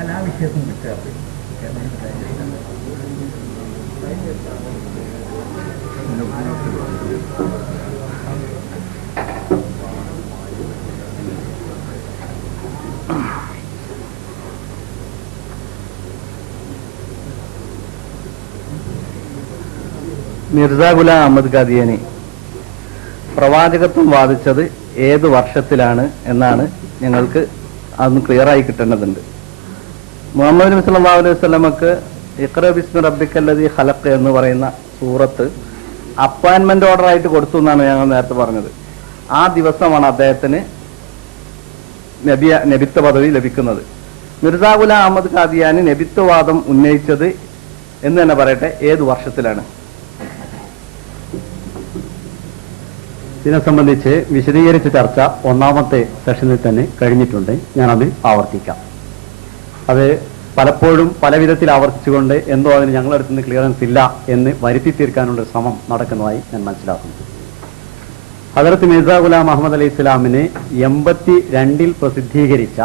അല്ല, ആ വിഷയത്തിൽ വിട്ടാറ് മിർസ ഗുലാം അഹമ്മദ് ഖാദിയാനി പ്രവാചകത്വം വാദിച്ചത് ഏത് വർഷത്തിലാണ് എന്നാണ് ഞങ്ങൾക്ക് അതൊന്ന് ക്ലിയർ ആയി കിട്ടേണ്ടതുണ്ട്. മുഹമ്മദ് നബി സല്ലല്ലാഹു അലൈഹി വസല്ലമക്ക് ഇഖ്റ ബിസ്മി റബ്ബിക്കല്ലദീ ഖലഖ് എന്ന് പറയുന്ന സൂറത്ത് അപ്പോയിന്റ്മെന്റ് ഓർഡർ ആയിട്ട് കൊടുത്തു എന്നാണ് ഞങ്ങൾ നേരത്തെ പറഞ്ഞത്. ആ ദിവസമാണ് അദ്ദേഹത്തിന് നബിത്വ പദവി ലഭിക്കുന്നത്. മിർസ ഗുലാം അഹമ്മദ് ഖാദിയാനി നബിത്വവാദം ഉന്നയിച്ചത് എന്ന് തന്നെ പറയട്ടെ, ഏത് വർഷത്തിലാണ്? ഇതിനെ സംബന്ധിച്ച് വിശദീകരിച്ച ചർച്ച ഒന്നാമത്തെ സെഷനിൽ തന്നെ കഴിഞ്ഞിട്ടുണ്ട്. ഞാനത് ആവർത്തിക്കാം. അത് പലപ്പോഴും പല വിധത്തിൽ ആവർത്തിച്ചുകൊണ്ട് എന്തോ അതിന് ഞങ്ങളുടെ അടുത്ത് നിന്ന് ക്ലിയറൻസ് ഇല്ല എന്ന് വരുത്തി തീർക്കാനുള്ള ശ്രമം നടക്കുന്നതായി ഞാൻ മനസ്സിലാക്കുന്നു. ഹദരത്ത് മിർസ ഗുലാം അഹമ്മദ് അലൈഹി ഇസ്ലാമിന് 82 പ്രസിദ്ധീകരിച്ച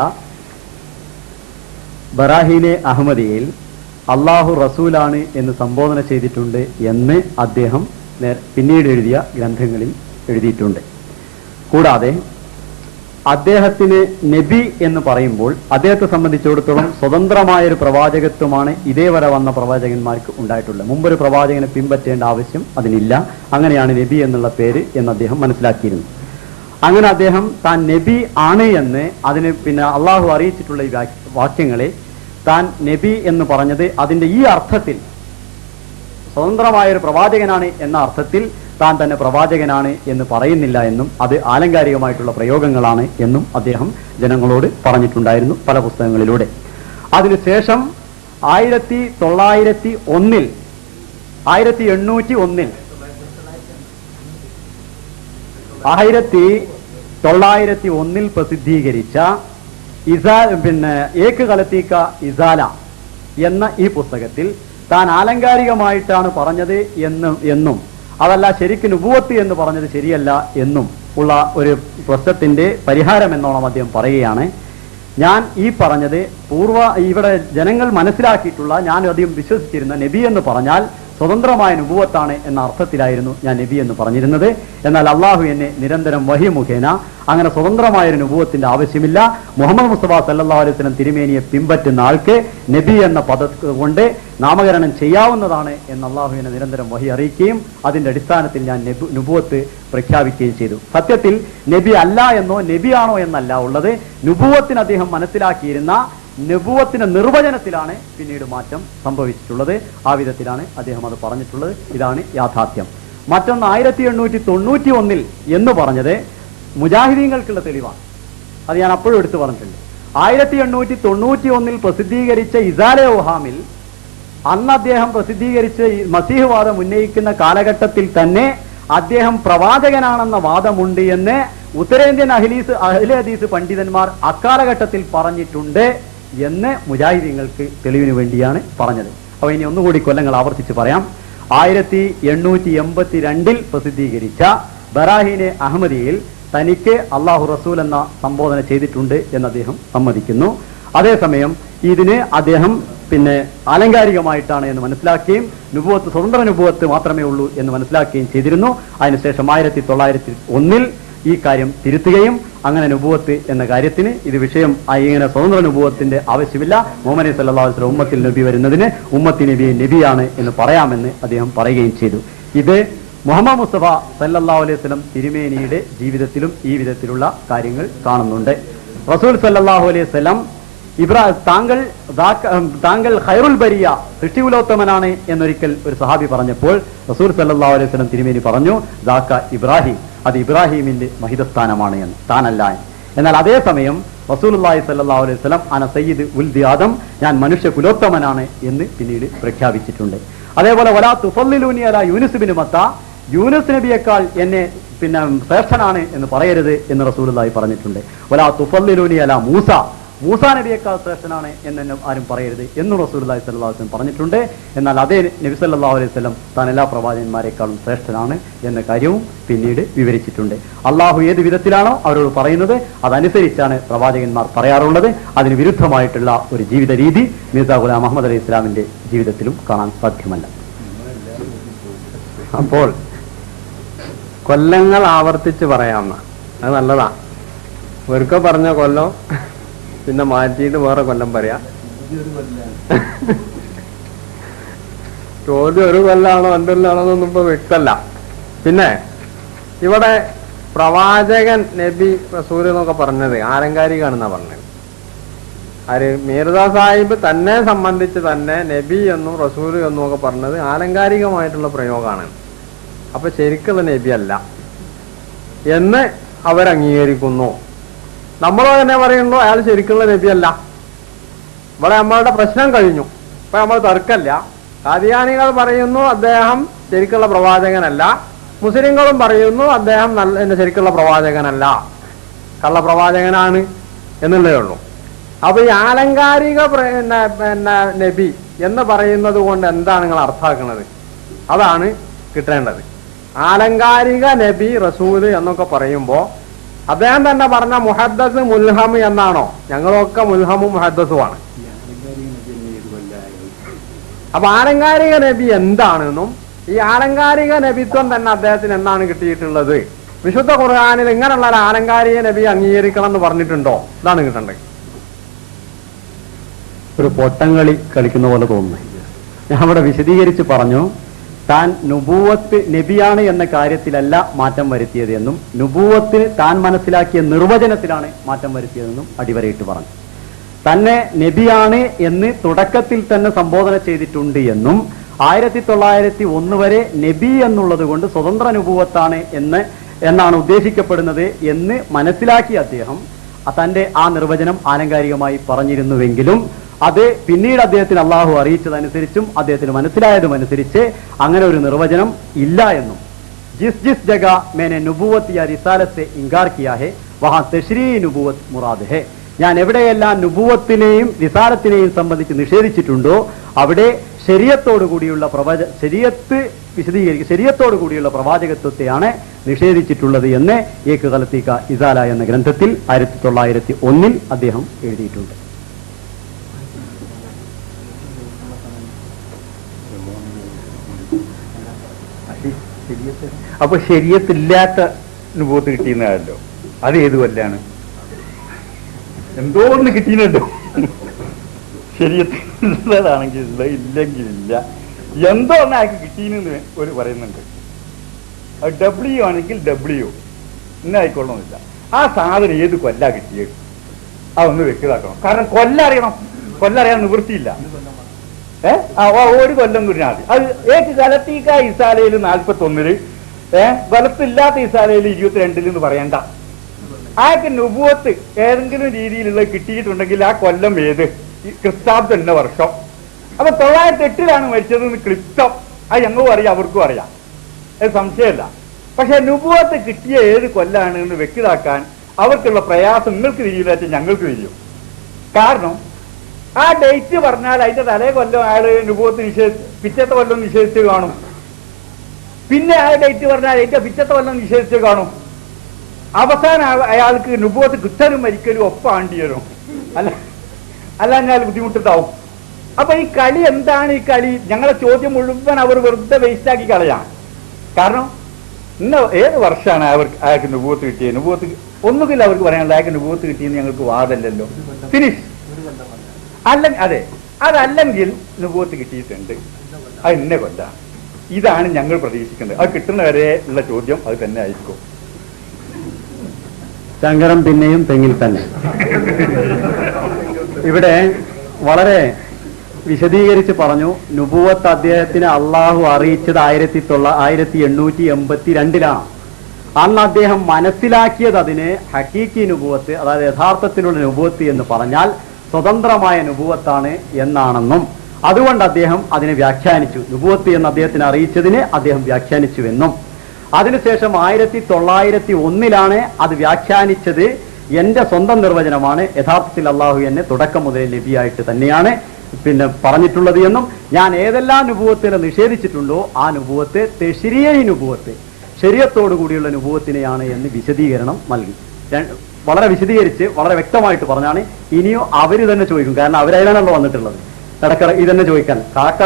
ബറാഹീനെ അഹമ്മദിയിൽ അള്ളാഹു റസൂലാണ് എന്ന് സംബോധന ചെയ്തിട്ടുണ്ട് എന്ന് അദ്ദേഹം പിന്നീട് എഴുതിയ ഗ്രന്ഥങ്ങളിൽ എഴുതിയിട്ടുണ്ട്. കൂടാതെ അദ്ദേഹത്തിന് നബി എന്ന് പറയുമ്പോൾ അദ്ദേഹത്തെ സംബന്ധിച്ചിടത്തോളം സ്വതന്ത്രമായൊരു പ്രവാചകത്വമാണ് ഇതേവരെ വന്ന പ്രവാചകന്മാർക്ക് ഉണ്ടായിട്ടുള്ളത്. മുമ്പൊരു പ്രവാചകനെ പിൻപറ്റേണ്ട ആവശ്യം അതിനില്ല. അങ്ങനെയാണ് നബി എന്നുള്ള പേര് എന്ന് അദ്ദേഹം മനസ്സിലാക്കിയിരുന്നു. അങ്ങനെ അദ്ദേഹം താൻ നബി ആണ് എന്ന് അതിന് പിന്നെ അള്ളാഹു അറിയിച്ചിട്ടുള്ള ഈ വാക്യങ്ങളെ താൻ നബി എന്ന് പറഞ്ഞത് അതിന്റെ ഈ അർത്ഥത്തിൽ സ്വതന്ത്രമായൊരു പ്രവാചകനാണ് എന്ന അർത്ഥത്തിൽ താൻ തന്നെ പ്രവാചകനാണ് എന്ന് പറയുന്നില്ല എന്നും അത് ആലങ്കാരികമായിട്ടുള്ള പ്രയോഗങ്ങളാണ് എന്നും അദ്ദേഹം ജനങ്ങളോട് പറഞ്ഞിട്ടുണ്ടായിരുന്നു പല പുസ്തകങ്ങളിലൂടെ. അതിനുശേഷം 1901 പ്രസിദ്ധീകരിച്ച ഏക്ക് കളത്തീക്ക ഇസാല എന്ന ഈ പുസ്തകത്തിൽ താൻ ആലങ്കാരികമായിട്ടാണ് പറഞ്ഞത് എന്നും അതല്ല ശരിക്കും നുബുവത്ത് എന്ന് പറഞ്ഞത് ശരിയല്ല എന്നും ഉള്ള ഒരു പ്രശ്നത്തിന്റെ പരിഹാരം എന്നോണം അദ്ദേഹം പറയുകയാണ്. ഞാൻ ഈ പറഞ്ഞത് ഇവിടെ ജനങ്ങൾ മനസ്സിലാക്കിയിട്ടുള്ള, ഞാൻ അധികം വിശ്വസിച്ചിരുന്ന നബി എന്ന് പറഞ്ഞാൽ സ്വതന്ത്രമായ നുബുവത്താണ് എന്ന അർത്ഥത്തിലായിരുന്നു ഞാൻ നബി എന്ന് പറഞ്ഞിരുന്നത്. എന്നാൽ അള്ളാഹു എന്നെ നിരന്തരം വഹി മുഖേന അങ്ങനെ സ്വതന്ത്രമായൊരു നുബുവത്തിന്റെ ആവശ്യമില്ല, മുഹമ്മദ് മുസ്തഫ സല്ലല്ലാഹു അലൈഹി വസല്ലം തിരുമേനിയെ പിൻപറ്റുന്ന ആൾക്ക് നബി എന്ന പദം കൊണ്ട് നാമകരണം ചെയ്യാവുന്നതാണ് എന്ന് അള്ളാഹു എന്നെ നിരന്തരം വഹി അറിയിക്കുകയും അതിന്റെ അടിസ്ഥാനത്തിൽ ഞാൻ നുബുവത്ത് പ്രഖ്യാപിക്കുകയും ചെയ്തു. സത്യത്തിൽ നബി അല്ല എന്നോ നബിയാണോ എന്നല്ല ഉള്ളത്, നുബുവത്തിന് അദ്ദേഹം മനസ്സിലാക്കിയിരുന്ന നബുവത്തിന്റെ നിർവചനത്തിലാണ് പിന്നീട് മാറ്റം സംഭവിച്ചിട്ടുള്ളത്. ആ വിധത്തിലാണ് അദ്ദേഹം അത് പറഞ്ഞിട്ടുള്ളത്. ഇതാണ് യാഥാർത്ഥ്യം. മറ്റൊന്ന് 1891 എന്ന് പറഞ്ഞത് മുജാഹിദീങ്ങൾക്കുള്ള തെളിവാണ്. അത് ഞാൻ അപ്പോഴും എടുത്തു പറഞ്ഞിട്ടുണ്ട്. 1891 പ്രസിദ്ധീകരിച്ച ഇസാലെ ഒഹാമിൽ അന്ന് അദ്ദേഹം പ്രസിദ്ധീകരിച്ച മസീഹ് വാദം ഉന്നയിക്കുന്ന കാലഘട്ടത്തിൽ തന്നെ അദ്ദേഹം പ്രവാചകനാണെന്ന വാദമുണ്ട് എന്ന് ഉത്തരേന്ത്യൻ അഹ്ലെ ഹദീസ് പണ്ഡിതന്മാർ അക്കാലഘട്ടത്തിൽ പറഞ്ഞിട്ടുണ്ട് എന്ന് മുജാഹിദീങ്ങൾക്ക് തെളിവിന് വേണ്ടിയാണ് പറഞ്ഞത്. അപ്പൊ ഇനി ഒന്നുകൂടി കൊല്ലങ്ങൾ ആവർത്തിച്ച് പറയാം. 1882 പ്രസിദ്ധീകരിച്ച ബറാഹീനെ അഹമ്മദിയിൽ തനിക്ക് അള്ളാഹു റസൂൽ എന്ന സംബോധന ചെയ്തിട്ടുണ്ട് എന്ന് അദ്ദേഹം സമ്മതിക്കുന്നു. അതേസമയം ഇതിന് അദ്ദേഹം ആലങ്കാരികമായിട്ടാണ് എന്ന് മനസ്സിലാക്കുകയും നുബുവത്ത് സ്വതന്ത്ര നുബുവത്ത് മാത്രമേ ഉള്ളൂ എന്ന് മനസ്സിലാക്കുകയും ചെയ്തിരുന്നു. അതിനുശേഷം 1901 ഈ കാര്യം തിരുത്തുകയും അങ്ങനെ നുബുവത്ത് എന്ന കാര്യത്തിന് ഇത് വിഷയം ഇങ്ങനെ സ്വതന്ത്ര നുബുവത്തിന്റെ ആവശ്യമില്ല, മുഹമ്മദ് സല്ലല്ലാഹു അലൈഹി വസല്ലം ഉമ്മത്തിൽ നബി വരുന്നതിന് ഉമ്മത്തി നബി നബിയാണ് എന്ന് പറയാമെന്ന് അദ്ദേഹം പറയുകയും ചെയ്തു. ഇത് മുഹമ്മദ് മുസ്തഫ സല്ലല്ലാഹു അലൈഹി വസല്ലം തിരുമേനിയുടെ ജീവിതത്തിലും ഈ വിധത്തിലുള്ള കാര്യങ്ങൾ കാണുന്നുണ്ട്. റസൂൽ സല്ലല്ലാഹു അലൈഹി വസല്ലം താങ്കൾ ഖൈറുൽ ബരിയ സൃഷ്ടികുലോത്തമനാണ് എന്നൊരിക്കൽ ഒരു സഹാബി പറഞ്ഞപ്പോൾ റസൂൽ സല്ലല്ലാഹു അലൈഹി വസല്ലം തിരുമേനി പറഞ്ഞു, ദാക്ക ഇബ്രാഹിം, അത് ഇബ്രാഹിമിന്റെ മഹിതസ്ഥാനമാണ് എന്ന്, താനല്ല. എന്നാൽ അതേസമയം റസൂലുള്ളാഹി സ്വല്ലല്ലാഹു അലൈഹി വസല്ലം അന സയ്യിദ് ഉൽദി ആദം, ഞാൻ മനുഷ്യ കുലോത്തമനാണ് എന്ന് പിന്നീട് പ്രഖ്യാപിച്ചിട്ടുണ്ട്. അതേപോലെ വലാ തുഫല്ലിലൂനി അലാ യൂനുസ് ബിൻ മത്ത, യൂനുസ് നബിയേക്കാൾ എന്നെ ശ്രേഷ്ഠനാണ് എന്ന് പറയരുത് എന്ന് റസൂലുള്ളാഹി പറഞ്ഞിട്ടുണ്ട്. വലാ തുഫല്ലിലൂനി അലാ മൂസ, മൂസാ നബിയേക്കാൾ ശ്രേഷ്ഠനാണ് എന്ന് ആരും പറയരുത് എന്ന് റസൂലുള്ളാഹി സ്വല്ലല്ലാഹു അലൈഹി വസല്ലം പറഞ്ഞിട്ടുണ്ട്. എന്നാൽ അതേ നബി സല്ലല്ലാഹു അലൈഹി വസല്ലം താൻ എല്ലാ പ്രവാചകന്മാരെക്കാളും ശ്രേഷ്ഠനാണ് എന്ന കാര്യവും പിന്നീട് വിവരിച്ചിട്ടുണ്ട്. അള്ളാഹു ഏത് വിധത്തിലാണോ അവരോട് പറയുന്നത് അതനുസരിച്ചാണ് പ്രവാചകന്മാർ പറയാറുള്ളത്. അതിന് വിരുദ്ധമായിട്ടുള്ള ഒരു ജീവിത രീതി മിർസാ ഗുലാം അഹമ്മദ് അലൈഹി ഇസ്ലാമിന്റെ ജീവിതത്തിലും കാണാൻ സാധ്യമല്ല. അപ്പോൾ കൊല്ലങ്ങൾ ആവർത്തിച്ച് പറയാമെന്ന അത് നല്ലതാ. ഒരിക്കൽ പറഞ്ഞ കൊല്ലം പിന്നെ മാറ്റിയിട്ട് വേറെ കൊല്ലം പറയാ. ചോദ്യം ഒരു കൊല്ലാണോ രണ്ടൊല്ലാണോ എന്നൊന്നും ഇപ്പൊ വ്യക്തമല്ല. പിന്നെ ഇവിടെ പ്രവാചകൻ നബി റസൂൽ എന്നൊക്കെ പറഞ്ഞത് ആലങ്കാരികാണെന്നാ പറഞ്ഞത്. ആര് മിർസാ സാഹിബ് തന്നെ സംബന്ധിച്ച് തന്നെ നബി എന്നും റസൂൽ എന്നും ഒക്കെ പറഞ്ഞത് ആലങ്കാരികമായിട്ടുള്ള പ്രയോഗമാണ്. അപ്പൊ ശരിക്കുള്ള നബി അല്ല എന്ന് അവരംഗീകരിക്കുന്നു. നമ്മളോ തന്നെ പറയുന്നു അയാൾ ശരിക്കുള്ള നബി അല്ല. ഇവിടെ നമ്മളുടെ പ്രശ്നം കഴിഞ്ഞു. ഇപ്പൊ നമ്മൾ തർക്കല്ല. ഖാദിയാനികൾ പറയുന്നു അദ്ദേഹം ശരിക്കുള്ള പ്രവാചകനല്ല, മുസ്ലിങ്ങളും പറയുന്നു അദ്ദേഹം ശരിക്കുള്ള പ്രവാചകനല്ല, കള്ളപ്രവാചകനാണ് എന്നുള്ളതേ ഉള്ളൂ. അപ്പൊ ഈ ആലങ്കാരിക നബി എന്ന് പറയുന്നത് കൊണ്ട് എന്താണ് നിങ്ങൾ അർത്ഥാക്കുന്നത്? അതാണ് കിട്ടേണ്ടത്. ആലങ്കാരിക നബി റസൂല് എന്നൊക്കെ പറയുമ്പോ അദ്ദേഹം തന്നെ പറഞ്ഞ മുഹദ്ദസ് മുൽഹം എന്നാണോ? ഞങ്ങളൊക്കെ മുൽഹമും മുഹദ്ദസുമാണ്. അപ്പൊ ആലങ്കാരിക നബി എന്താണെന്നും ഈ ആലങ്കാരിക നബിത്വം തന്നെ അദ്ദേഹത്തിന് എന്താണ് കിട്ടിയിട്ടുള്ളത്? വിശുദ്ധ ഖുർആനിൽ ഇങ്ങനെയുള്ള ഒരു ആലങ്കാരിക നബി അംഗീകരിക്കണം എന്ന് പറഞ്ഞിട്ടുണ്ടോ? ഇതാണ് കിട്ടേണ്ടത്. ഒരു പൊട്ടംകളി കളിക്കുന്ന പോലെ തോന്നുന്നു. ഞാൻ അവിടെ വിശദീകരിച്ച് പറഞ്ഞു, താൻ നുബൂവത്ത് നബിയാണ് എന്ന കാര്യത്തിലല്ല മാറ്റം വരുത്തിയത് എന്നും നുബൂവത്തിന് താൻ മനസ്സിലാക്കിയ നിർവചനത്തിലാണ് മാറ്റം വരുത്തിയതെന്നും അടിവരയിട്ട് പറഞ്ഞു. തന്നെ നബിയാണ് എന്ന് തുടക്കത്തിൽ തന്നെ സംബോധന ചെയ്തിട്ടുണ്ട് എന്നും 1901 വരെ നബി എന്നുള്ളത് കൊണ്ട് സ്വതന്ത്ര നുബൂവത്താണ് എന്നാണ് ഉദ്ദേശിക്കപ്പെടുന്നത് എന്ന് മനസ്സിലാക്കിയ അദ്ദേഹം തന്റെ ആ നിർവചനം ആലങ്കാരികമായി പറഞ്ഞിരുന്നുവെങ്കിലും അത് പിന്നീട് അദ്ദേഹത്തിന് അള്ളാഹു അറിയിച്ചതനുസരിച്ചും അദ്ദേഹത്തിന് മനസ്സിലായതുമനുസരിച്ച് അങ്ങനെ ഒരു നിർവചനം ഇല്ല എന്നും ജിസ് ജഗ മേനെ നുബൂവത്ത് യാ റിസാലത്ത് സെ ഇൻകാർ കിയാ ഹെ വഹാ തശ്രീ നുബൂവത്ത് മുറാദ് ഹെ. ഞാൻ എവിടെയെല്ലാം നുബൂവത്തിനെയും റിസാലത്തിനെയും സംബന്ധിച്ച് നിഷേധിച്ചിട്ടുണ്ടോ അവിടെ ശരീഅത്തോടു കൂടിയുള്ള ശരീഅത്തോടു കൂടിയുള്ള പ്രവാചകത്വത്തെയാണ് നിഷേധിച്ചിട്ടുള്ളത് എന്ന് ഏക് ഗലത്തീക ഇസാല എന്ന ഗ്രന്ഥത്തിൽ 1901 അദ്ദേഹം എഴുതിയിട്ടുണ്ട്. അപ്പൊ ശരീഅത്തില്ലാത്ത നുബൂവത്ത് കിട്ടിയെന്നല്ലോ, അത് ഏത് കൊല്ലാണ്? എന്തോ ഒന്ന് കിട്ടിയുണ്ടോ? ശരീഅത്തിലുള്ളതാണെങ്കിൽ ഉള്ളത്, ഇല്ലെങ്കിൽ ഇല്ല. എന്തോ ഒന്ന് ആക്കി കിട്ടീന്ന് ഒരു പറയുന്നുണ്ട്. അത് ഡബ്ല്യു ആണെങ്കിൽ ഡബ്ല്യു ഇന്ന ആയിക്കൊള്ളണമെന്നില്ല. ആ സാധനം ഏത് കൊല്ലാ കിട്ടിയത് അതൊന്ന് വ്യക്തമാക്കണം. കാരണം കൊല്ലറിയാൻ നിവൃത്തിയില്ല. ഒരു കൊല്ലം കുഞ്ഞാതി അത് ഏത് ഗലത്തീക ഇസാലയിൽ 41 ഗലത്തില്ലാത്ത ഇസാലയിൽ 22 എന്ന് പറയണ്ട. ആൾക്ക് നുബുവത്ത് ഏതെങ്കിലും രീതിയിലുള്ള കിട്ടിയിട്ടുണ്ടെങ്കിൽ ആ കൊല്ലം ഏത്? ക്രിസ്താബ്ദം എന്ന വർഷം. അപ്പൊ 908 മരിച്ചതെന്ന് ക്ലിപ്തം അത് ഞങ്ങളും അറിയാം, അവർക്കും അറിയാം, അത് സംശയമല്ല. പക്ഷെ നുബുവത്ത് കിട്ടിയ ഏത് കൊല്ലാണ് എന്ന് വ്യക്തമാക്കാൻ അവർക്കുള്ള പ്രയാസം നിങ്ങൾക്ക് തിരിയില്ലാച്ച ഞങ്ങൾക്ക് തിരിയും. കാരണം ആ ഡേറ്റ് പറഞ്ഞാൽ അതിന്റെ തലേ കൊല്ലം അയാൾ നുബുവത്ത് പിറ്റത്തെ കൊല്ലം നിഷേധിച്ച് കാണും. പിന്നെ ആ ഡേറ്റ് പറഞ്ഞാൽ അതിന്റെ പിറ്റത്തെ കൊല്ലം നിഷേധിച്ച് കാണും. അവസാനം അയാൾക്ക് നുബുവത്ത് കിട്ടലും മരിക്കലും ഒപ്പാണ്ടി വരും. അല്ല ഞാൻ ബുദ്ധിമുട്ടുണ്ടാവും. അപ്പൊ ഈ കളി എന്താണ്? ഈ കളി ഞങ്ങളെ ചോദ്യം മുഴുവൻ അവർ വെറുതെ വേസ്റ്റാക്കി കളയാം. കാരണം ഇന്ന് ഏത് വർഷമാണ് അയാൾക്ക് നുബുവത്ത് കിട്ടിയത്? നുബുവത്ത് ഒന്നുകിൽ അവർക്ക് പറയാനുള്ള അയാൾക്ക് നുബുവത്ത് കിട്ടിയെന്ന് ഞങ്ങൾക്ക് വാദമല്ലല്ലോ. ഫിനിഷ് അതെ, അതല്ലെങ്കിൽ നുബുവത്ത് കിട്ടിയിട്ടുണ്ട്, അത് ഇന്ന കൊല്ലാണ്. ഇതാണ് ഞങ്ങൾ പ്രതീക്ഷിക്കുന്നത്. അത് കിട്ടുന്നവരെ ഉള്ള ചോദ്യം അത് തന്നെ ആയിരിക്കും. ശങ്കരം പിന്നെയും തെങ്ങിൽ തന്നെ. ഇവിടെ വളരെ വിശദീകരിച്ച് പറഞ്ഞു. നുബുവത്ത് അദ്ദേഹത്തിന് അള്ളാഹു അറിയിച്ചത് 1882 അന്ന് അദ്ദേഹം മനസ്സിലാക്കിയത് അതിന് ഹക്കീക്കി നുബുവത്ത്, അതായത് യഥാർത്ഥത്തിലുള്ള നുബുവത്ത് എന്ന് പറഞ്ഞാൽ സ്വതന്ത്രമായ നുബുവത്താണ് എന്നാണെന്നും അതുകൊണ്ട് അദ്ദേഹം അതിനെ വ്യാഖ്യാനിച്ചു. നുബുവത്ത് എന്ന് അദ്ദേഹത്തിന് അറിയിച്ചതിനെ അദ്ദേഹം വ്യാഖ്യാനിച്ചുവെന്നും അതിനുശേഷം 1901 അത് വ്യാഖ്യാനിച്ചത് എന്റെ സ്വന്തം നിർവചനമാണ്. യഥാർത്ഥത്തിൽ അള്ളാഹു എന്നെ തുടക്കം മുതലേ നബിയായിട്ട് തന്നെയാണ് പിന്നെ പറഞ്ഞിട്ടുള്ളത് എന്നും ഞാൻ ഏതെല്ലാം നുബുവത്തിനെ നിഷേധിച്ചിട്ടുണ്ടോ ആ നുബുവത്ത് തെശ്രീഈ നുബുവത്ത്, ശരീഅത്തോടു കൂടിയുള്ള നുബുവത്തിനെയാണ് എന്ന് വിശദീകരണം നൽകി. വളരെ വിശദീകരിച്ച് വളരെ വ്യക്തമായിട്ട് പറഞ്ഞാണ്. ഇനിയോ അവര് തന്നെ ചോദിക്കും, കാരണം അവരതിലാണല്ലോ വന്നിട്ടുള്ളത്. ഇടയ്ക്ക് ഇതന്നെ ചോദിക്കാൻ, കാക്ക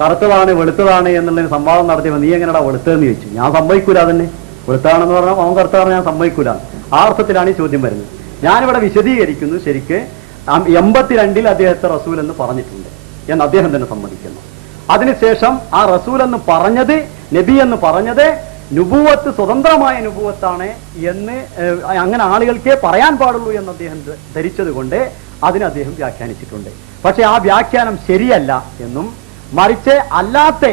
കറുത്തതാണ് വെളുത്തതാണ് എന്നുള്ളതിന് സംവാദം നടത്തിയപ്പോൾ നീ എങ്ങനെയാ വെളുത്തതെന്ന് ചോദിച്ചു. ഞാൻ സമ്മതിക്കൂല, തന്നെ വെളുത്താണെന്ന് പറഞ്ഞാൽ അവൻ കറുത്താണെന്ന് ഞാൻ സമ്മതിക്കൂല. ആ അർത്ഥത്തിലാണ് ഈ ചോദ്യം വരുന്നത്. ഞാനിവിടെ വിശദീകരിക്കുന്നു. ശരിക്ക് 82 അദ്ദേഹത്തെ റസൂൽ എന്ന് പറഞ്ഞിട്ടുണ്ട് എന്ന് അദ്ദേഹം തന്നെ സമ്മതിക്കുന്നു. അതിനുശേഷം ആ റസൂൽ എന്ന് പറഞ്ഞത്, നബി എന്ന് പറഞ്ഞത് നുബുവത്ത് സ്വതന്ത്രമായ നുബുവത്താണ് എന്ന് അങ്ങനെ ആളുകൾക്കേ പറയാൻ പാടുള്ളൂ എന്ന് അദ്ദേഹം ധരിച്ചത് കൊണ്ട് അതിന് അദ്ദേഹം വ്യാഖ്യാനിച്ചിട്ടുണ്ട്. പക്ഷെ ആ വ്യാഖ്യാനം ശരിയല്ല എന്നും മറിച്ച് അല്ലാത്ത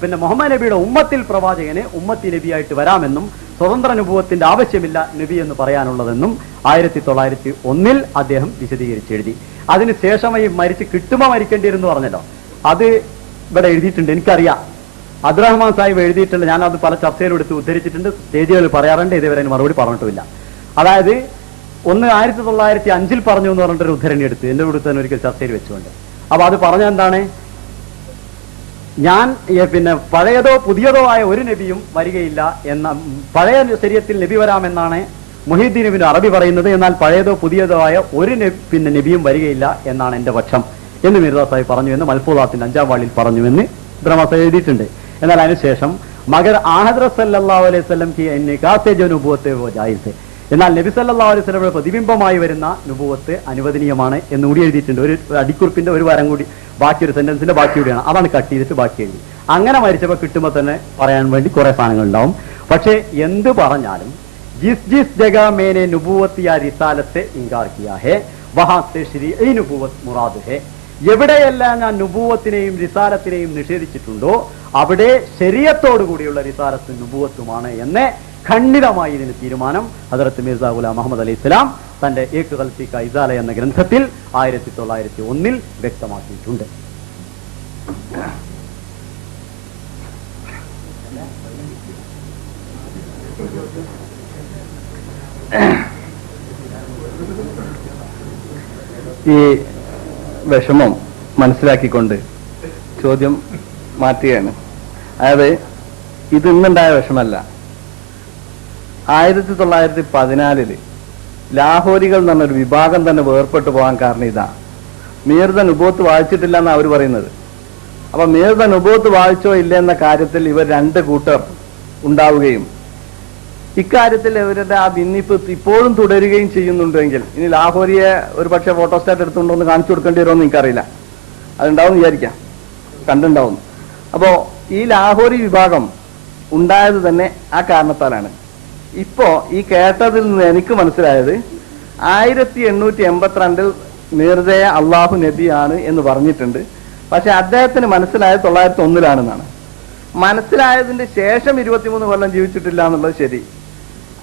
പിന്നെ മുഹമ്മദ് നബിയുടെ ഉമ്മത്തിൽ പ്രവാചകന് ഉമ്മത്തി നബിയായിട്ട് വരാമെന്നും സ്വതന്ത്ര നുബുവത്തിന്റെ ആവശ്യമില്ല നബി എന്ന് പറയാനുള്ളതെന്നും 1901 അദ്ദേഹം വിശദീകരിച്ചെഴുതി. അതിനുശേഷമായി മരിച്ച് കിട്ടുമോ മരിക്കേണ്ടിയിരുന്നു പറഞ്ഞല്ലോ, അത് ഇവിടെ എഴുതിയിട്ടുണ്ട്. എനിക്കറിയാം, അബ്ദുറഹ്മാൻ സാഹിബ് എഴുതിയിട്ടുണ്ട്. ഞാനത് പല ചർച്ചയിലും എടുത്ത് ഉദ്ധരിച്ചിട്ടുണ്ട്, സ്റ്റേജുകളിൽ പറയാറുണ്ട്. ഇതേവരെ അതിന് മറുപടി പറഞ്ഞിട്ടുമില്ല. അതായത് 1905 പറഞ്ഞു എന്ന് പറഞ്ഞിട്ടൊരു ഉദ്ധരണി എടുത്ത് എന്റെ കൂടെ തന്നെ ഒരിക്കൽ ചർച്ചയിൽ വെച്ചുകൊണ്ട്. അപ്പൊ അത് പറഞ്ഞ എന്താണ്, ഞാൻ പിന്നെ പഴയതോ പുതിയതോ ആയ ഒരു നബിയും വരികയില്ല എന്ന, പഴയ ശരീഅത്തിൽ നബി വരാമെന്നാണ് മുഹീദ്ദീൻ ഇബ്നു അറബി പറയുന്നത്. എന്നാൽ പഴയതോ പുതിയതോ ആയ ഒരു പിന്നെ നബിയും വരികയില്ല എന്നാണ് എന്റെ പക്ഷം എന്ന് മിർസാ സാഹിബ് പറഞ്ഞു എന്ന് മൽഫൂദാത്തിന്റെ 5ാം വാളിൽ പറഞ്ഞു എന്ന് ബ്രഹ്മസ എഴുതിയിട്ടുണ്ട്. എന്നാൽ അതിനുശേഷം മഗർ ഹദ്റത്ത് സല്ലല്ലാഹു അലൈഹി വസല്ലം കി നികാസെ ജോ നുബുവത്തെ വോ ജായിസ്, എന്നാൽ നബി സല്ലല്ലാഹു അലൈഹി വസല്ലമയുടെ പ്രതിബിംബമായി വരുന്ന നുബുവത്ത് അനുവദനീയമാണ് എന്നുകൂടി എഴുതിയിട്ടുണ്ട്. ഒരു അടിക്കുറിപ്പിന്റെ ഒരു വാരം കൂടി, ബാക്കി ഒരു സെന്റൻസിന്റെ ബാക്കി കൂടിയാണ്. അതാണ് കട്ട് ചെയ്തിട്ട് ബാക്കി എഴുതി. അങ്ങനെ മരിച്ചപ്പോൾ കിട്ടുമ്പോൾ തന്നെ പറയാൻ വേണ്ടി കുറെ സാധനങ്ങൾ ഉണ്ടാവും. പക്ഷെ എന്ത് പറഞ്ഞാലും ജിസ് ജിസ് ജഗ മേനെ നുബുവത്ത് യാ റിസാലത്തെ ഇൻകാർ കിയാ ഹേ വഹാ തശ്രീഈ നുബുവത്ത് മുറാദ് ഹേ, എവിടെയെല്ലാം ഞാൻ നുബുവത്തിനെയും റിസാലത്തിനെയും നിഷേധിച്ചിട്ടുണ്ടോ അവിടെ ശരീഅത്തോടു കൂടിയുള്ള റിസാലത്തും നുബുവത്തുമാണ് എന്ന് ഖണ്ഡിതമായി ഇതിന് തീരുമാനം ഹദ്റത്ത് മിർസാ ഗുലാം മുഹമ്മദ് അലൈഹി സ്വലാം തന്റെ ഏക് ഗൽത്തി കാ ഇസാല എന്ന ഗ്രന്ഥത്തിൽ 1901 വ്യക്തമാക്കിയിട്ടുണ്ട്. ഈ വിഷമം മനസ്സിലാക്കിക്കൊണ്ട് ചോദ്യം മാറ്റുകയാണ്. അതായത് ഇത് ഇന്നുണ്ടായ വിഷമല്ല. 1914 ലാഹോരികൾ എന്ന് പറഞ്ഞൊരു വിഭാഗം തന്നെ വേർപെട്ടു പോകാൻ കാരണം ഇതാ, മീർദ നുബൂവത്ത് വായിച്ചിട്ടില്ല എന്നാണ് അവർ പറയുന്നത്. അപ്പൊ മീർദ നുബൂവത്ത് വായിച്ചോ ഇല്ല എന്ന കാര്യത്തിൽ ഇവർ 2 കൂട്ടർ ഉണ്ടാവുകയും ഇക്കാര്യത്തിൽ ഇവരുടെ ആ ഭിന്നിപ്പ് ഇപ്പോഴും തുടരുകയും ചെയ്യുന്നുണ്ടെങ്കിൽ ഇനി ലാഹോരിയെ ഒരു പക്ഷേ ഫോട്ടോസ്റ്റാറ്റ് എടുത്തുകൊണ്ടൊന്ന് കാണിച്ചു കൊടുക്കേണ്ടി വരുമോ എന്ന് എനിക്കറിയില്ല. അതുണ്ടാവും വിചാരിക്കാം, കണ്ടുണ്ടാവും. അപ്പോ ഈ ലാഹോരി വിഭാഗം ഉണ്ടായത് തന്നെ ആ കാരണത്താലാണ്. ഇപ്പോ ഈ കേട്ടതിൽ നിന്ന് എനിക്ക് മനസ്സിലായത് 1882 മീർദയെ അള്ളാഹു നബിയാണ് എന്ന് പറഞ്ഞിട്ടുണ്ട്. പക്ഷെ അദ്ദേഹത്തിന് മനസ്സിലായത് 1901 മനസ്സിലായതിന്റെ ശേഷം 23 കൊല്ലം ജീവിച്ചിട്ടില്ല എന്നുള്ളത് ശരി.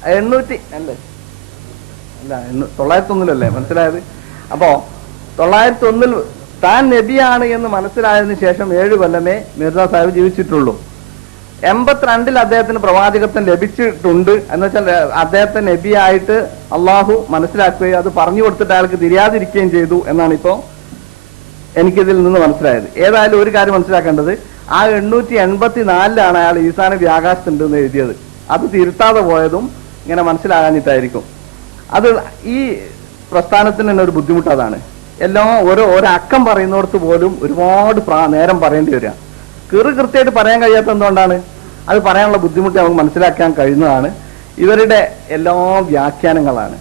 901 മനസ്സിലായത്. അപ്പോ 901 താൻ നബിയാണ് എന്ന് മനസ്സിലായതിനു ശേഷം 7 കൊല്ലമേ മിർസാ സാഹിബ് ജീവിച്ചിട്ടുള്ളൂ. 82 അദ്ദേഹത്തിന് പ്രവാചകത്വം ലഭിച്ചിട്ടുണ്ട് എന്ന് വെച്ചാൽ അദ്ദേഹത്തെ നബിയായിട്ട് അള്ളാഹു മനസ്സിലാക്കുകയും അത് പറഞ്ഞു കൊടുത്തിട്ട് അയാൾക്ക് തിരിയാതിരിക്കുകയും ചെയ്തു എന്നാണ് ഇപ്പോ എനിക്കിതിൽ നിന്ന് മനസ്സിലായത്. ഏതായാലും ഒരു കാര്യം മനസ്സിലാക്കേണ്ടത്, ആ 884 അയാൾ ഈസാ നബി ആകാശത്തുണ്ടെന്ന് എഴുതിയത്. അത് തിരുത്താതെ പോയതും ഇങ്ങനെ മനസ്സിലാകാഞ്ഞിട്ടായിരിക്കും. അത് ഈ പ്രസ്ഥാനത്തിന് തന്നെ ഒരു ബുദ്ധിമുട്ട് അതാണ്. എല്ലാം ഓരോ അക്കം പറയുന്നിടത്ത് പോലും ഒരുപാട് നേരം പറയേണ്ടി വരിക. കൃത്യമായിട്ട് പറയാൻ കഴിയാത്ത എന്തുകൊണ്ടാണ്? അത് പറയാനുള്ള ബുദ്ധിമുട്ട് നമുക്ക് മനസ്സിലാക്കാൻ കഴിയുന്നതാണ്. ഇവരുടെ എല്ലാ വ്യാഖ്യാനങ്ങളാണ്.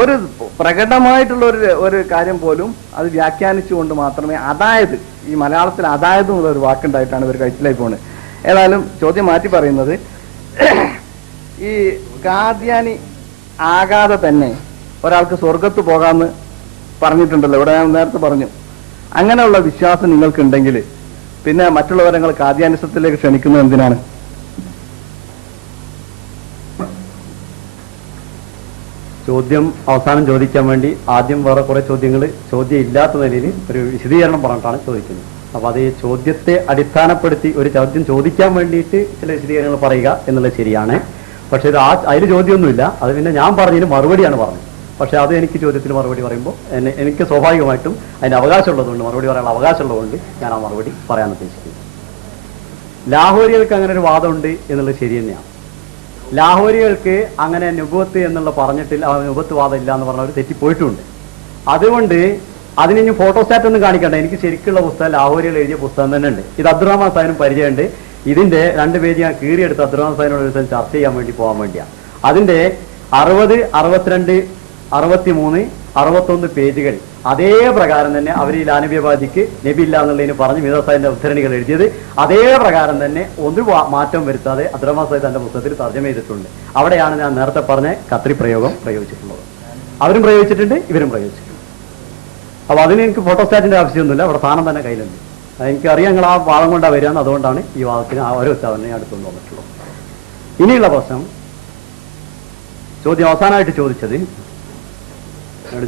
ഒരു പ്രകടമായിട്ടുള്ള ഒരു കാര്യം പോലും അത് വ്യാഖ്യാനിച്ചുകൊണ്ട് മാത്രമേ, അതായത് ഈ മലയാളത്തിൽ അതായത് എന്നുള്ള ഒരു വാക്കുണ്ടായിട്ടാണ് ഇവർ കഴിച്ചിലായി പോകുന്നത്. ഏതായാലും ചോദ്യം മാറ്റി പറയുന്നത്, ഈ കാദ്യാനി ആകാതെ തന്നെ ഒരാൾക്ക് സ്വർഗത്ത് പോകാമെന്ന് പറഞ്ഞിട്ടുണ്ടല്ലോ, ഇവിടെ ഞാൻ നേരത്തെ പറഞ്ഞു. അങ്ങനെയുള്ള വിശ്വാസം നിങ്ങൾക്കുണ്ടെങ്കിൽ പിന്നെ മറ്റുള്ളവരെ നിങ്ങൾ കാദ്യാനിസത്തിലേക്ക് ക്ഷണിക്കുന്നത് എന്തിനാണ്? ചോദ്യം അവസാനം ചോദിക്കാൻ വേണ്ടി ആദ്യം വേറെ കുറെ ചോദ്യം ഇല്ലാത്ത നിലയിൽ ഒരു വിശദീകരണം പറഞ്ഞിട്ടാണ് ചോദിക്കുന്നത്. അപ്പൊ അത് ഈ ചോദ്യത്തെ അടിസ്ഥാനപ്പെടുത്തി ഒരു ചോദ്യം ചോദിക്കാൻ വേണ്ടിയിട്ട് ചില വിശദീകരണങ്ങൾ പറയുക എന്നുള്ളത് ശരിയാണ്. പക്ഷെ ഇത് അതിൽ ചോദ്യമൊന്നുമില്ല. അത് പിന്നെ ഞാൻ പറഞ്ഞതിന് മറുപടിയാണ് പറഞ്ഞത്. പക്ഷേ അത് എനിക്ക് ചോദ്യത്തിന് മറുപടി പറയുമ്പോൾ എനിക്ക് സ്വാഭാവികമായിട്ടും അതിൻ്റെ അവകാശമുള്ളതുകൊണ്ട്, മറുപടി പറയാനുള്ള അവകാശമുള്ളതുകൊണ്ട് ഞാൻ ആ മറുപടി പറയാൻ ഉദ്ദേശിക്കുന്നു. ലാഹോരികൾക്ക് അങ്ങനെ ഒരു വാദമുണ്ട് എന്നുള്ളത് ശരി തന്നെയാണ്. ലാഹോരികൾക്ക് അങ്ങനെ നുബുവത്ത് എന്നുള്ള പറഞ്ഞിട്ടില്ല, നുബുവത്ത് വാദം ഇല്ല എന്ന് പറഞ്ഞവർ തെറ്റിപ്പോയിട്ടുണ്ട്. അതുകൊണ്ട് അതിന് ഫോട്ടോസ്റ്റാറ്റ് ഒന്നും കാണിക്കണ്ട. എനിക്ക് ശരിക്കുള്ള പുസ്തകം ലാഹോരികൾ എഴുതിയ പുസ്തകം തന്നെ ഉണ്ട്. ഇത് അബ്ദുറഹ്മാൻ സാഹിബിനും പരിചയമുണ്ട്. ഇതിന്റെ 2 പേജ് ഞാൻ കീറിയെടുത്ത് അബ്ദുറഹ്മാൻ സാഹിബിനോട് ഒരു ദിവസം ചർച്ച ചെയ്യാൻ വേണ്ടി പോകാൻ വേണ്ടിയാണ്. അതിന്റെ 60, 62, 63, 61 പേജുകൾ അതേ പ്രകാരം തന്നെ അവർ ഈ ലാനബിയബാദിക്ക് നബി ഇല്ല എന്നുള്ളതിന് പറഞ്ഞ് മീത സാഹിബിന്റെ ഉദ്ധരണികൾ എഴുതിയത് അതേ പ്രകാരം തന്നെ ഒരു മാറ്റം വരുത്താതെ അബ്ദുറഹ്മാൻ സാഹിബ് തന്റെ പുസ്തകത്തിൽ തർജ്ജമ ചെയ്തിട്ടുണ്ട്. അവിടെയാണ് ഞാൻ നേരത്തെ പറഞ്ഞ ഖത്രി പ്രയോഗം പ്രയോഗിച്ചിട്ടുള്ളത്. അവരും പ്രയോഗിച്ചിട്ടുണ്ട്, ഇവരും പ്രയോഗിച്ചിട്ടുണ്ട്. അപ്പൊ അതിന് എനിക്ക് ഫോട്ടോസ്റ്റാറ്റിന്റെ ആവശ്യമൊന്നുമില്ല. അവിടെ സ്ഥാനം തന്നെ കയ്യിലുണ്ട്. എനിക്കറിയാം നിങ്ങൾ ആ വാദം കൊണ്ടാണ് വരികയെന്ന്. അതുകൊണ്ടാണ് ഈ വാദത്തിന് ആ ഒരു ഉച്ചാരണയെ അടുത്തുകൊണ്ട് വന്നിട്ടുള്ളത്. ഇനിയുള്ള പ്രശ്നം, ചോദ്യം അവസാനമായിട്ട് ചോദിച്ചത്,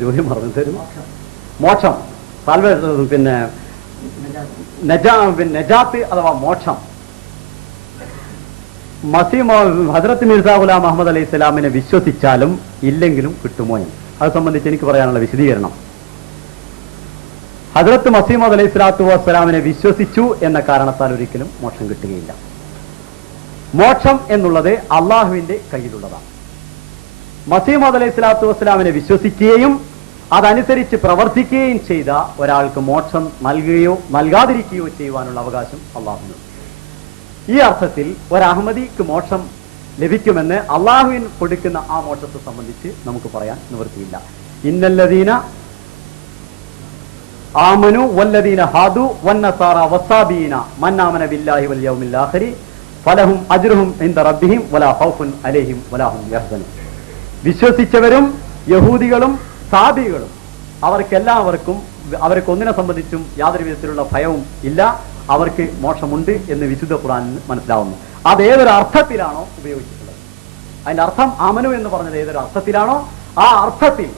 ചോദ്യം പറഞ്ഞു തരും, മോക്ഷം, പിന്നെ നജാത്ത് അഥവാ മോക്ഷം ഹദ്റത്ത് മിർസാ ഗുലാം മുഹമ്മദ് അലൈഹി സ്വലാമിനെ വിശ്വസിച്ചാലും ഇല്ലെങ്കിലും കിട്ടുമോ എന്ന് അത് സംബന്ധിച്ച് എനിക്ക് പറയാനുള്ള വിശദീകരണം. ഹദ്റത്ത് മസീമദ് അലൈഹി സ്വലാത്തു വസ്സലാമിനെ വിശ്വസിച്ചു എന്ന കാരണത്താൽ ഒരിക്കലും മോക്ഷം കിട്ടുകയില്ല. മോക്ഷം എന്നുള്ളത് അള്ളാഹുവിന്റെ കയ്യിലുള്ളതാണ്. മസീമദ് അലൈഹി സ്വലാത്തു വസ്സലാമിനെ വിശ്വസിക്കുകയും അതനുസരിച്ച് പ്രവർത്തിക്കുകയും ചെയ്ത ഒരാൾക്ക് മോക്ഷം നൽകുകയോ നൽകാതിരിക്കുകയോ ചെയ്യുവാനുള്ള അവകാശം അള്ളാഹുവിനുണ്ട്. ഈ അർത്ഥത്തിൽ ഒരു അഹമ്മദിക്ക് മോക്ഷം ലഭിക്കുമെന്ന് അള്ളാഹുവിന് കൊടുക്കുന്ന ആ മോക്ഷത്തെ സംബന്ധിച്ച് നമുക്ക് പറയാൻ നിവൃത്തിയില്ല. ഇന്നല്ലദീന ആമനു വല്ലദീന ഹാദു വന്നസാറ വസാബീന മൻ ആമന ബില്ലാഹി വൽ യൗമിൽ ആഖിരി ഫലഹും അജ്റുഹും ഇൻദ റബ്ബിഹിം വലാ ഖൗഫുൻ അലൈഹിം വലാ ഹും യഹ്സനൂൻ. വിശ്വസിച്ചവരും യഹൂദികളും സാബികളും അവർക്കെല്ലാവർക്കും ഒന്നിനെ സംബന്ധിച്ചും യാതൊരു വിധത്തിലുള്ള ഭയവും ഇല്ല, അവർക്ക് മോക്ഷമുണ്ട് എന്ന് വിശുദ്ധ ഖുർആനിൽ മനസ്സിലാവുന്നു. അത് ഏതൊരു അർത്ഥത്തിലാണോ ഉപയോഗിച്ചിട്ടുള്ളത്, അതിന്റെ അർത്ഥം ആമനു എന്ന് പറഞ്ഞത് ഏതൊരു അർത്ഥത്തിലാണോ ആ അർത്ഥത്തിൽ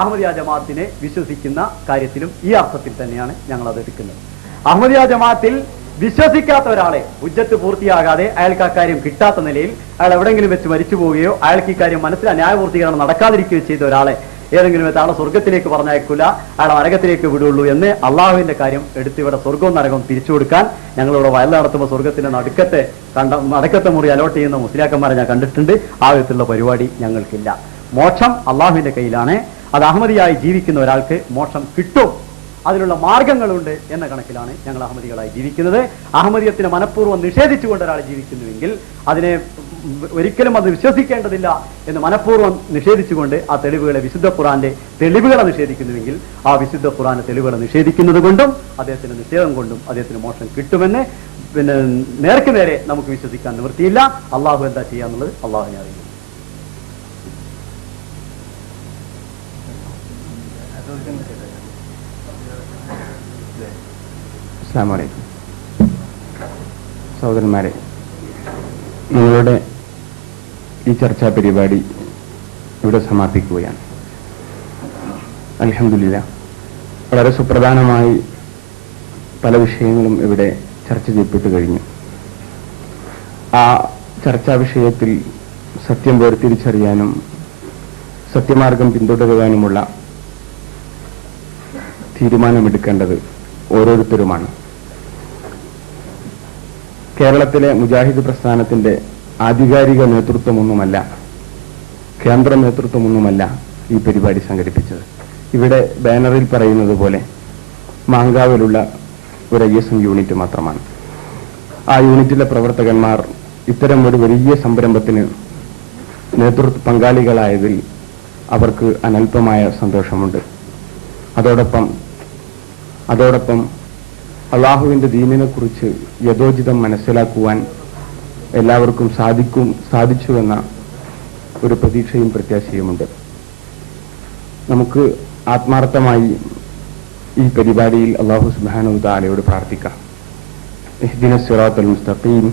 അഹമ്മദിയ ജമാഅത്തിനെ വിശ്വസിക്കുന്ന കാര്യത്തിലും ഈ അർത്ഥത്തിൽ തന്നെയാണ് ഞങ്ങൾ അത് എടുക്കുന്നത്. അഹമ്മദിയ ജമാഅത്തിൽ വിശ്വസിക്കാത്ത ഒരാളെ ഹുജ്ജത്ത് പൂർത്തിയാകാതെ അയാൾക്ക് ആ കാര്യം കിട്ടാത്ത നിലയിൽ അയാൾ എവിടെയെങ്കിലും വെച്ച് മരിച്ചു പോവുകയോ അയാൾക്ക് ഈ കാര്യം മനസ്സിലായി ന്യായപൂർത്തീകരണം നടക്കാതിരിക്കുകയോ ചെയ്ത ഒരാളെ ഏതെങ്കിലും വെച്ച് ആളെ സ്വർഗത്തിലേക്ക് പറഞ്ഞയക്കില്ല, അയാളെ നരകത്തിലേക്ക് വിടുള്ളൂ എന്ന് അള്ളാഹുവിന്റെ കാര്യം എടുത്ത് ഇവിടെ സ്വർഗവും നരകവും തിരിച്ചു കൊടുക്കാൻ ഞങ്ങളിവിടെ വയൽ നടത്തുമ്പോൾ സ്വർഗത്തിന്റെ നടുക്കത്തെ മുറി അലോട്ട് ചെയ്യുന്ന മുസ്ലിയാക്കന്മാരെ ഞാൻ കണ്ടിട്ടുണ്ട്. ആ വിധത്തിലുള്ള പരിപാടി ഞങ്ങൾക്കില്ല. മോക്ഷം അള്ളാഹുവിന്റെ കയ്യിലാണ്. അത് അഹമ്മദിയായി ജീവിക്കുന്ന ഒരാൾക്ക് മോക്ഷം കിട്ടും, അതിനുള്ള മാർഗങ്ങളുണ്ട് എന്ന കണക്കിലാണ് ഞങ്ങൾ അഹമ്മദികളായി ജീവിക്കുന്നത്. അഹമ്മദിയത്തിനെ മനഃപൂർവ്വം നിഷേധിച്ചുകൊണ്ട് ഒരാൾ ജീവിക്കുന്നുവെങ്കിൽ അതിനെ ഒരിക്കലും അത് വിശ്വസിക്കേണ്ടതില്ല എന്ന് മനഃപൂർവ്വം നിഷേധിച്ചുകൊണ്ട് ആ തെളിവുകളെ വിശുദ്ധ ഖുർആന്റെ തെളിവുകളെ നിഷേധിക്കുന്നുവെങ്കിൽ ആ വിശുദ്ധ ഖുർആന്റെ തെളിവുകളെ നിഷേധിക്കുന്നത് കൊണ്ടും അദ്ദേഹത്തിന്റെ നിഷേധം കൊണ്ടും അദ്ദേഹത്തിന് മോക്ഷം കിട്ടുമെന്ന് നേർക്ക് നേരെ നമുക്ക് വിശ്വസിക്കാൻ നിവൃത്തിയില്ല. അള്ളാഹു എന്താ ചെയ്യാന്നുള്ളത് അള്ളാഹുവിനെ അറിയുന്നു. അസ്സലാമു അലൈക്കും. സഹോദരന്മാരെ, നിങ്ങളുടെ ഈ ചർച്ചാ പരിപാടി ഇവിടെ സമാപിക്കുകയാണ്. അൽഹംദുലില്ലാഹ്, വളരെ സുപ്രധാനമായി പല വിഷയങ്ങളും ഇവിടെ ചർച്ച ചെയ്യപ്പെട്ടു കഴിഞ്ഞു. ആ ചർച്ചാ വിഷയത്തിൽ സത്യം വേർതിരിച്ചറിയാനും സത്യമാർഗം പിന്തുടരുവാനുമുള്ള തീരുമാനമെടുക്കേണ്ടത് ഓരോരുത്തരുമാണ്. കേരളത്തിലെ മുജാഹിദ് പ്രസ്ഥാനത്തിന്റെ ആധികാരിക നേതൃത്വമൊന്നുമല്ല, കേന്ദ്ര നേതൃത്വമൊന്നുമല്ല ഈ പരിപാടി സംഘടിപ്പിച്ചത്. ഇവിടെ ബാനറിൽ പറയുന്നത് പോലെ മാങ്കാവിലുള്ള ഒരു ISM യൂണിറ്റ് മാത്രമാണ്. ആ യൂണിറ്റിലെ പ്രവർത്തകന്മാർ ഇത്തരം ഒരു വലിയ സംരംഭത്തിന് നേതൃത്വ പങ്കാളികളായതിൽ അവർക്ക് അനൽപമായ സന്തോഷമുണ്ട്. അതോടൊപ്പം അള്ളാഹുവിന്റെ ദീനിനെ കുറിച്ച് യഥോചിതം മനസ്സിലാക്കുവാൻ എല്ലാവർക്കും സാധിച്ചുവെന്ന ഒരു പ്രതീക്ഷയും പ്രത്യാശയുമുണ്ട്. നമുക്ക് ആത്മാർത്ഥമായി ഈ പരിപാടിയിൽ അള്ളാഹു സുബ്ഹാനഹു തആലയോട് പ്രാർത്ഥിക്കാം. ഇഹ്ദിനസ് സിറാത്തൽ മുസ്തഖീം,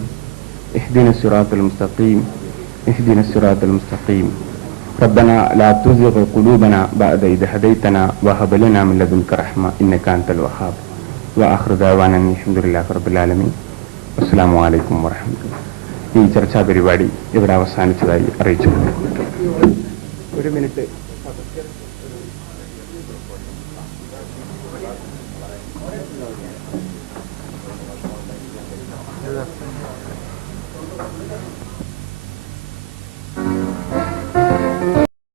ഇഹ്ദിനസ് സിറാത്തൽ മുസ്തഖീം, ഇഹ്ദിനസ് സിറാത്തൽ മുസ്തഖീം. ربنا لا تزغ قلوبنا بعد إذ هديتنا وهب لنا من لدنك رحمة إنك أنت الوهاب. وآخر دعوانا الحمد لله رب العالمين. السلام عليكم ورحمة الله. ഈ ചർച്ചാ പരിപാടി ഇവിടെ അവസാനിച്ചതായി അറിയിച്ചു. ഒരു മിനിറ്റ്.